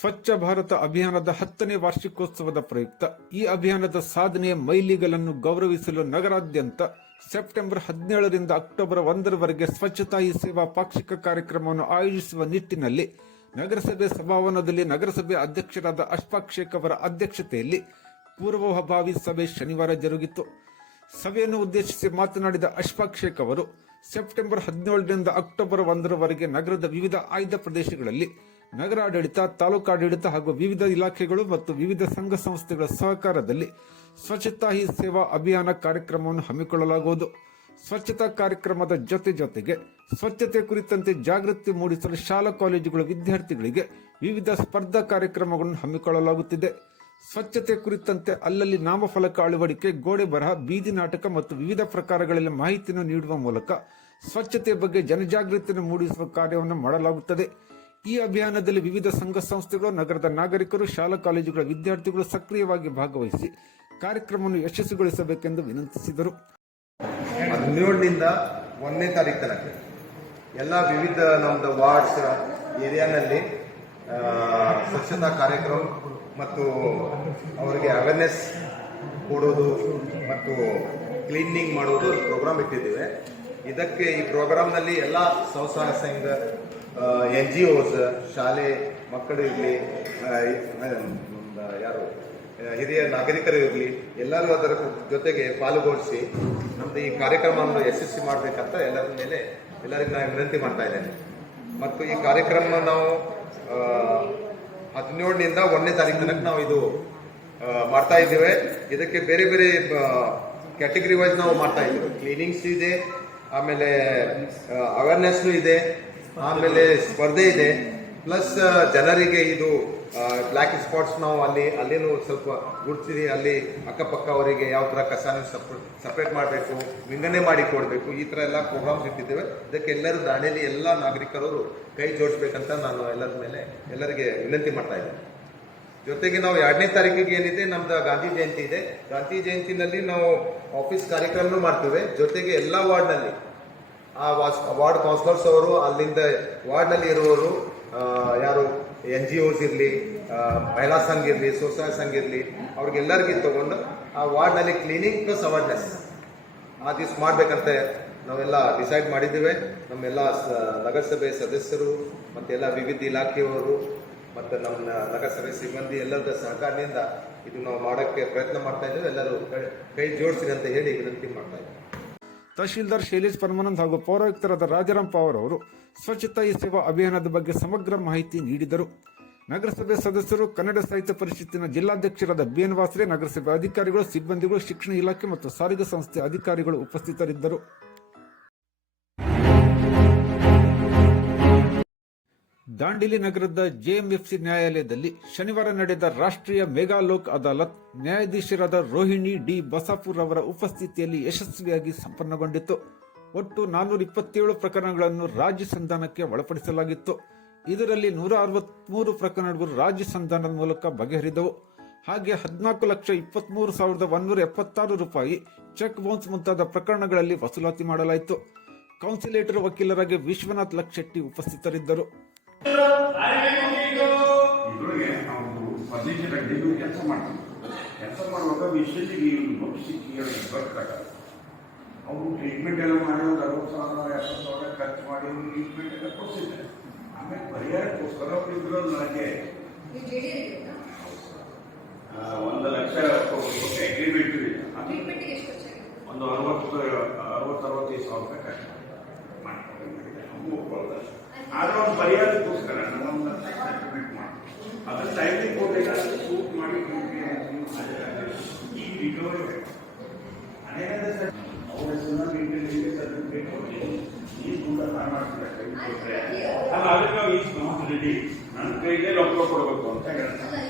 ಸ್ವಚ್ಛ ಭಾರತ ಅಭಿಯಾನದ ಹತ್ತನೇ ವಾರ್ಷಿಕೋತ್ಸವದ ಪ್ರಯುಕ್ತ. ಈ ಅಭಿಯಾನದ ಸಾಧನೆಯ ಮೈಲಿಗಲನ್ನು ಗೌರವಿಸಲು ನಗರಾದ್ಯಂತ ಸೆಪ್ಟೆಂಬರ್ ಹದಿನೇಳರಿಂದ ಅಕ್ಟೋಬರ್ ಒಂದರವರೆಗೆ ಸ್ವಚ್ಛತಾ ಹಿ ಸೇವಾ ಪಾಕ್ಷಿಕ ಕಾರ್ಯಕ್ರಮವನ್ನು ಆಯೋಜಿಸುವ ನಿಟ್ಟಿನಲ್ಲಿ ನಗರಸಭೆ ಸಭಾವನದಲ್ಲಿ ನಗರಸಭೆ ಅಧ್ಯಕ್ಷರಾದ ಅಶ್ಫಾಕ್ ಶೇಖ್ ಅವರ ಅಧ್ಯಕ್ಷತೆಯಲ್ಲಿ ಪೂರ್ವಭಾವಿ ಸಭೆ ಶನಿವಾರ ಜರುಗಿತು. ಸಭೆಯನ್ನು ಉದ್ದೇಶಿಸಿ ಮಾತನಾಡಿದ ಅಶ್ಫಾಕ್ ಶೇಖ್ ಅವರು, ಸೆಪ್ಟೆಂಬರ್ ಹದಿನೇಳರಿಂದ ಅಕ್ಟೋಬರ್ ಒಂದರವರೆಗೆ ನಗರದ ವಿವಿಧ ಆಯ್ದ ಪ್ರದೇಶಗಳಲ್ಲಿ ನಗರಾಡಳಿತ, ತಾಲೂಕಾಡಳಿತ ಹಾಗೂ ವಿವಿಧ ಇಲಾಖೆಗಳು ಮತ್ತು ವಿವಿಧ ಸಂಘ ಸಂಸ್ಥೆಗಳ ಸಹಕಾರದಲ್ಲಿ ಸ್ವಚ್ಛತಾ ಹಿ ಸೇವಾ ಅಭಿಯಾನ ಕಾರ್ಯಕ್ರಮವನ್ನು ಹಮ್ಮಿಕೊಳ್ಳಲಾಗುವುದು. ಸ್ವಚ್ಛತಾ ಕಾರ್ಯಕ್ರಮದ ಜೊತೆ ಜೊತೆಗೆ ಸ್ವಚ್ಛತೆ ಕುರಿತಂತೆ ಜಾಗೃತಿ ಮೂಡಿಸಲು ಶಾಲಾ ಕಾಲೇಜುಗಳ ವಿದ್ಯಾರ್ಥಿಗಳಿಗೆ ವಿವಿಧ ಸ್ಪರ್ಧಾ ಕಾರ್ಯಕ್ರಮಗಳನ್ನು ಹಮ್ಮಿಕೊಳ್ಳಲಾಗುತ್ತಿದೆ. ಸ್ವಚ್ಛತೆ ಕುರಿತಂತೆ ಅಲ್ಲಲ್ಲಿ ನಾಮಫಲಕ ಅಳವಡಿಕೆ, ಗೋಡೆ ಬರಹ, ಬೀದಿ ನಾಟಕ ಮತ್ತು ವಿವಿಧ ಪ್ರಕಾರಗಳಲ್ಲಿ ಮಾಹಿತಿಯನ್ನು ನೀಡುವ ಮೂಲಕ ಸ್ವಚ್ಛತೆ ಬಗ್ಗೆ ಜನಜಾಗೃತಿಯನ್ನು ಮೂಡಿಸುವ ಕಾರ್ಯವನ್ನು ಮಾಡಲಾಗುತ್ತದೆ. ಈ ಅಭಿಯಾನದಲ್ಲಿ ವಿವಿಧ ಸಂಘ ಸಂಸ್ಥೆಗಳು, ನಗರದ ನಾಗರಿಕರು, ಶಾಲಾ ಕಾಲೇಜುಗಳ ವಿದ್ಯಾರ್ಥಿಗಳು ಸಕ್ರಿಯವಾಗಿ ಭಾಗವಹಿಸಿ ಕಾರ್ಯಕ್ರಮವನ್ನು ಯಶಸ್ವಿಗೊಳಿಸಬೇಕೆಂದು ವಿನಂತಿಸಿದರು. ಹದಿನೇಳರಿಂದ ಒಂದನೇ ತಾರೀಕು ತನಕ ಎಲ್ಲ ವಿವಿಧ ನಮ್ಮದು ವಾರ್ಡ್ಸ್ ಏರಿಯಾನಲ್ಲಿ ಸ್ವಚ್ಛತಾ ಕಾರ್ಯಕ್ರಮ ಮತ್ತು ಅವರಿಗೆ ಅವೇರ್ನೆಸ್ ಕೊಡೋದು ಮತ್ತು ಕ್ಲೀನಿಂಗ್ ಮಾಡೋದು ಪ್ರೋಗ್ರಾಮ್ ಇಟ್ಟಿದ್ದೇವೆ. ಇದಕ್ಕೆ ಈ ಪ್ರೋಗ್ರಾಮ್ನಲ್ಲಿ ಎಲ್ಲ ಸ್ವಸಹಾಯ ಸಂಘ ಎನ್ ಜಿ ಓಸ್ ಶಾಲೆ, ಮಕ್ಕಳು ಇರಲಿ ಯಾರು ಹಿರಿಯ ನಾಗರಿಕರು ಇರಲಿ, ಎಲ್ಲರೂ ಅದರ ಜೊತೆಗೆ ಪಾಲ್ಗೊಳಿಸಿ ನಮ್ದು ಈ ಕಾರ್ಯಕ್ರಮವನ್ನು ಯಶಸ್ವಿ ಮಾಡಬೇಕಂತ ಎಲ್ಲರ ಮೇಲೆ ಎಲ್ಲರಿಗೂ ನಾನು ವಿನಂತಿ ಮಾಡ್ತಾ ಇದ್ದೇನೆ. ಮತ್ತು ಈ ಕಾರ್ಯಕ್ರಮ ನಾವು ಹದಿನೇಳನಿಂದ ಒಂದನೇ ತಾರೀಕು ತನಕ ನಾವು ಇದು ಮಾಡ್ತಾ ಇದ್ದೇವೆ. ಇದಕ್ಕೆ ಬೇರೆ ಬೇರೆ ಕ್ಯಾಟಗರಿ ವೈಸ್ ನಾವು ಮಾಡ್ತಾ ಇದ್ದೇವೆ. ಕ್ಲೀನಿಂಗ್ಸ್ ಇದೆ, ಆಮೇಲೆ ಅವೇರ್ನೆಸ್ ಇದೆ ಆಮೇಲೆ ಸ್ಪರ್ಧೆ ಇದೆ. ಪ್ಲಸ್ ಜನರಿಗೆ ಇದು ಬ್ಲ್ಯಾಕ್ ಸ್ಪಾಟ್ಸ್ ನಾವು ಅಲ್ಲಿ, ಅಲ್ಲಿನೂ ಸ್ವಲ್ಪ ಗುಡ್ಸಿ ಅಲ್ಲಿ ಅಕ್ಕಪಕ್ಕ ಅವರಿಗೆ ಯಾವ ಥರ ಕಸನ ಸಪ್ರೇಟ್ ಮಾಡಬೇಕು, ವಿಂಗಡಣೆ ಮಾಡಿ ಕೊಡಬೇಕು, ಈ ಥರ ಎಲ್ಲ ಪ್ರೋಗ್ರಾಮ್ಸ್ ಇಟ್ಟಿದ್ದೇವೆ. ಇದಕ್ಕೆ ಎಲ್ಲರೂ ದಾಳಿಯಲ್ಲಿ ಎಲ್ಲ ನಾಗರಿಕರವರು ಕೈ ಜೋಡಿಸ್ಬೇಕಂತ ನಾನು ಎಲ್ಲರ ಮೇಲೆ ಎಲ್ಲರಿಗೆ ವಿನಂತಿ ಮಾಡ್ತಾ ಇದ್ದೇನೆ. ಜೊತೆಗೆ ನಾವು ಎರಡನೇ ತಾರೀಕಿಗೆ ಏನಿದೆ, ನಮ್ದು ಗಾಂಧಿ ಜಯಂತಿ ಇದೆ. ಗಾಂಧಿ ಜಯಂತಿನಲ್ಲಿ ನಾವು ಆಫೀಸ್ ಕಾರ್ಯಕ್ರಮ ಮಾಡ್ತೇವೆ. ಜೊತೆಗೆ ಎಲ್ಲ ವಾರ್ಡ್ನಲ್ಲಿ ಆ ವಾಸ್ ವಾರ್ಡ್ ಕೌನ್ಸಿಲರ್ಸ್ ಅವರು ಅಲ್ಲಿಂದ ವಾರ್ಡ್ನಲ್ಲಿ ಇರುವವರು ಯಾರು ಎನ್ ಜಿ ಓಸ್ ಇರಲಿ ಮಹಿಳಾ ಸಂಘ ಇರಲಿ, ಸ್ವಸಹಾಯ ಸಂಘ ಇರಲಿ, ಅವ್ರಿಗೆಲ್ಲರಿಗೆ ತಗೊಂಡು ಆ ವಾರ್ಡ್ನಲ್ಲಿ ಕ್ಲೀನಿಂಗ್ ಪ್ಲಸ್ ಅವೇರ್ನೆಸ್ ಆ ದಿವಸ ಮಾಡ್ಬೇಕಂತ ನಾವೆಲ್ಲ ಡಿಸೈಡ್ ಮಾಡಿದ್ದೇವೆ. ನಮ್ಮೆಲ್ಲ ನಗರಸಭೆ ಸದಸ್ಯರು ಮತ್ತೆಲ್ಲ ವಿವಿಧ ಇಲಾಖೆಯವರು ಮತ್ತು ನಮ್ಮ ನಗರಸಭೆ ಸಿಬ್ಬಂದಿ ಎಲ್ಲರ ಸಹಕಾರದಿಂದ ಇದು ನಾವು ಮಾಡೋಕ್ಕೆ ಪ್ರಯತ್ನ ಮಾಡ್ತಾ ಇದ್ದೇವೆ. ಎಲ್ಲರೂ ಕೈ- ಕೈ ಜೋಡಿಸಿರಿ ಅಂತ ಹೇಳಿ ವಿನಂತಿ ಮಾಡ್ತಾ ಇದ್ದೇವೆ. ತಹಶೀಲ್ದಾರ್ ಶೈಲೇಶ್ ಪರಮಾನಂದ್ ಹಾಗೂ ಪೌರಾಯುಕ್ತರಾದ ರಾಜಾರಾಮ್ ಪವಾರ್ ಅವರು ಸ್ವಚ್ಛತಾ ಈ ಸೇವಾ ಅಭಿಯಾನದ ಬಗ್ಗೆ ಸಮಗ್ರ ಮಾಹಿತಿ ನೀಡಿದರು. ನಗರಸಭೆ ಸದಸ್ಯರು, ಕನ್ನಡ ಸಾಹಿತ್ಯ ಪರಿಷತ್ತಿನ ಜಿಲ್ಲಾಧ್ಯಕ್ಷರಾದ ಬಿಎನ್ ವಾಸ್ರೆ ನಗರಸಭೆ ಅಧಿಕಾರಿಗಳು, ಸಿಬ್ಬಂದಿಗಳು, ಶಿಕ್ಷಣ ಇಲಾಖೆ ಮತ್ತು ಸಾರಿಗೆ ಸಂಸ್ಥೆ ಅಧಿಕಾರಿಗಳು ಉಪಸ್ಥಿತರಿದ್ದರು. ದಾಂಡೇಲಿ ನಗರದ ಜೆಎಂಎಫ್ಸಿ ನ್ಯಾಯಾಲಯದಲ್ಲಿ ಶನಿವಾರ ನಡೆದ ರಾಷ್ಟ್ರೀಯ ಮೆಗಾ ಲೋಕ್ ಅದಾಲತ್ ನ್ಯಾಯಾಧೀಶರಾದ ರೋಹಿಣಿ ಡಿ ಬಸಾಪುರ್ ಅವರ ಉಪಸ್ಥಿತಿಯಲ್ಲಿ ಯಶಸ್ವಿಯಾಗಿ ಸಂಪನ್ನಗೊಂಡಿತು ಒಟ್ಟು ನಾನ್ನೂರ ಇಪ್ಪತ್ತೇಳು ಪ್ರಕರಣಗಳನ್ನು ರಾಜ್ಯ ಸಂಧಾನಕ್ಕೆ ಒಳಪಡಿಸಲಾಗಿತ್ತು. ಇದರಲ್ಲಿ ನೂರ ಅರವತ್ಮೂರು ಪ್ರಕರಣಗಳು ರಾಜ್ಯ ಸಂಧಾನದ ಮೂಲಕ ಬಗೆಹರಿದವು. ಹಾಗೆ ಹದಿನಾಲ್ಕು ಲಕ್ಷ ಇಪ್ಪತ್ಮೂರು ಸಾವಿರದ ಒಂದೂರ ಎಪ್ಪತ್ತಾರು ರೂಪಾಯಿ ಚೆಕ್ ಬೌನ್ಸ್ ಮುಂತಾದ ಪ್ರಕರಣಗಳಲ್ಲಿ ವಸೂಲಾತಿ ಮಾಡಲಾಯಿತು. ಕೌನ್ಸಿಲೇಟರ್ ವಕೀಲರಾಗಿ ವಿಶ್ವನಾಥ್ ಲಕ್ಷೆಟ್ಟಿ ಉಪಸ್ಥಿತರಿದ್ದರು. ಇದ್ರೊಳಗೆ ನಾವು ಫರ್ನಿಚರ್ ಅಂಗಡಿಗೂ ಕೆಲಸ ಮಾಡ್ತೀವಿ ಕೆಲಸ ಮಾಡುವಾಗ ವಿಷಯದಲ್ಲಿ ಈ ನೋಟ್ ಸಿಕ್ಕಿ ಬರ್ತಾರೆ ಅವರು ಟ್ರೀಟ್ಮೆಂಟ್ ಎಲ್ಲ ಮಾಡಿ ಒಂದು ಅರವತ್ತು ಸಾವಿರ ಎಪ್ಪತ್ತು ಸಾವಿರ ಖರ್ಚು ಮಾಡಿ ಟ್ರೀಟ್ಮೆಂಟ್ ಎಲ್ಲ ಕೊಡ್ಸಿದ್ದಾರೆ ಆಮೇಲೆ ಪರಿಹಾರಕ್ಕೋಸ್ಕರ ಅವ್ರು ಇದ್ರು ನನಗೆ ನೀವು ಜೆಡಿಯಲ್ಲಿದ್ದೀರಾ ಆ, ಒಂದು ಲಕ್ಷ ಅಗ್ರಿಮೆಂಟ್ ಇದೆ ಅದು ಟ್ರೀಟ್ಮೆಂಟ್ಗೆ ಎಷ್ಟು ಖರ್ಚಾಗಿದೆ ಒಂದು ಅರವತ್ತು ಅರವತ್ತು ಅರವತ್ತೈದು ಸಾವಿರ ರೂಪಾಯಿ ಖರ್ಚು ಮಾಡ್ಕೊಂಡಿದ್ದಾರೆ ನಮಗೂ ಒಪ್ಕೊಳ್ಳೋದು. ಆದ್ರೆ ಒಂದು ಪರಿಹಾರಕ್ಕೋಸ್ಕರ ನಮ್ಮೊಂದು ಸೆಟಲ್ಮೆಂಟ್ ಮಾಡಿ ಅದರ ಟೈಮಿಂಗ್ ಕೊಟ್ಟಿಲ್ಲ ಸೂಟ್ ಮಾಡಿ ಈ ರಿಕವರಿ ಅನೇಕ ಸರ್, ಅವ್ರ ಹೆಸರನ್ನ ಇಂಟೆಲಿಜೆನ್ಸ್ ಸರ್ಟಿಫಿಕೇಟ್ ಕೊಟ್ಟು ಈ ಕೂಡ ನಾನು ಮಾಡ್ತಿದ್ದೆ ಅಲ್ಲ, ಅದಕ್ಕೆ ನಾವು ಈ ರೆಡಿ ನನ್ನ ಕೈಗೆ ರೊಕ್ಕ ಕೊಡಬೇಕು ಅಂತ ಹೇಳ್ತಾರೆ.